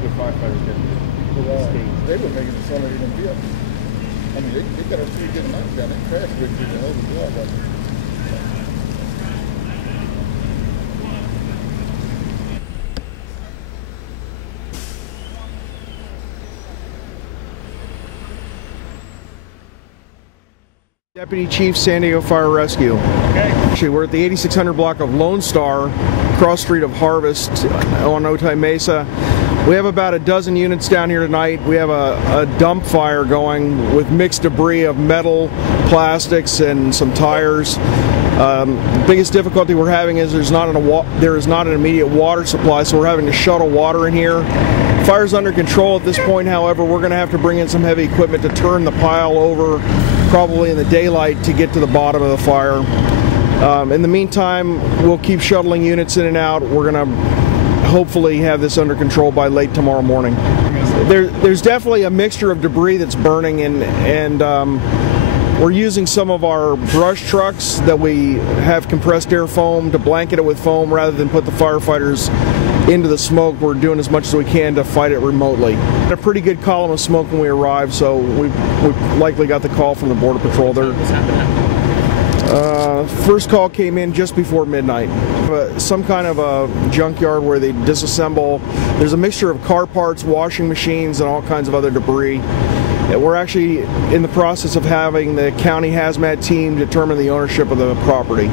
regular firefighters can sting. They were making it so they didn't feel. I mean, they got a pretty good amount down. They crashed with you the hell as well. Deputy Chief, San Diego Fire Rescue. Okay. Actually, we're at the 8600 block of Lone Star, cross street of Harvest on Otay Mesa. We have about a dozen units down here tonight. We have a dump fire going with mixed debris of metal, plastics, and some tires. The biggest difficulty we're having is there is not an immediate water supply, so we're having to shuttle water in here. Fire's under control at this point, however. We're going to have to bring in some heavy equipment to turn the pile over, probably in the daylight, to get to the bottom of the fire. In the meantime, we'll keep shuttling units in and out. We're going to hopefully have this under control by late tomorrow morning. There's definitely a mixture of debris that's burning, and we're using some of our brush trucks that we have compressed air foam to blanket it with foam rather than put the firefighters into the smoke. We're doing as much as we can to fight it remotely. A pretty good column of smoke when we arrived, so we likely got the call from the Border Patrol there. First call came in just before midnight. Some kind of a junkyard where they disassemble. There's a mixture of car parts, washing machines, and all kinds of other debris. We're actually in the process of having the county hazmat team determine the ownership of the property.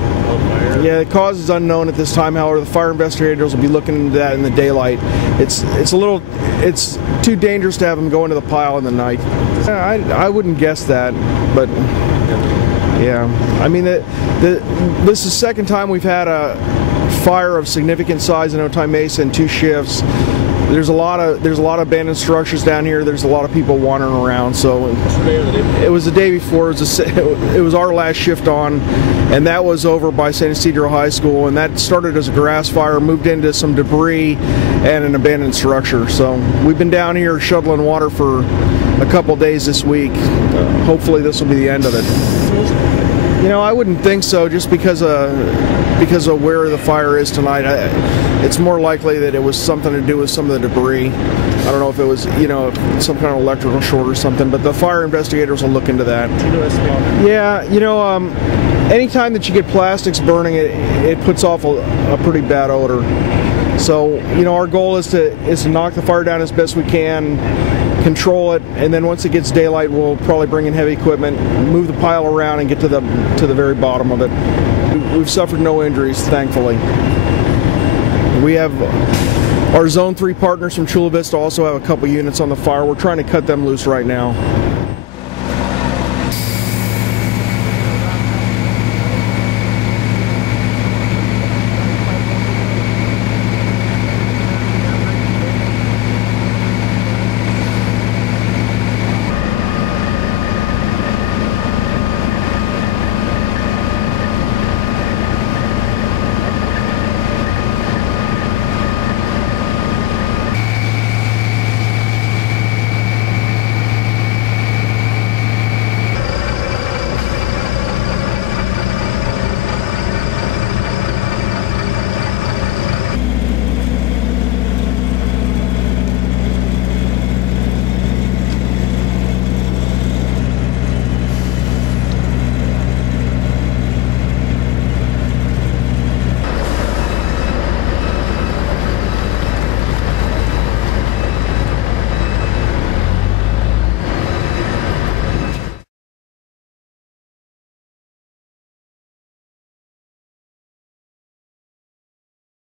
Yeah, the cause is unknown at this time. However, the fire investigators will be looking into that in the daylight. It's too dangerous to have them go into the pile in the night. I wouldn't guess that, but yeah. I mean, this is the second time we've had a fire of significant size in Otay Mesa in 2 shifts. There's a lot of abandoned structures down here. There's a lot of people wandering around. So it was the day before. It was our last shift on, and that was over by San Ysidro High School. And that started as a grass fire, moved into some debris and an abandoned structure. So we've been down here shoveling water for a couple days this week. Hopefully this will be the end of it. You know, I wouldn't think so, just because of where the fire is tonight. It's more likely that it was something to do with some of the debris. I don't know if it was, some kind of electrical short or something, but the fire investigators will look into that. Yeah, anytime that you get plastics burning, it puts off a pretty bad odor. So, our goal is to knock the fire down as best we can, control it, and then once it gets daylight, we'll probably bring in heavy equipment, move the pile around, and get to the very bottom of it. We've suffered no injuries, thankfully. We have our Zone 3 partners from Chula Vista also have a couple units on the fire. We're trying to cut them loose right now.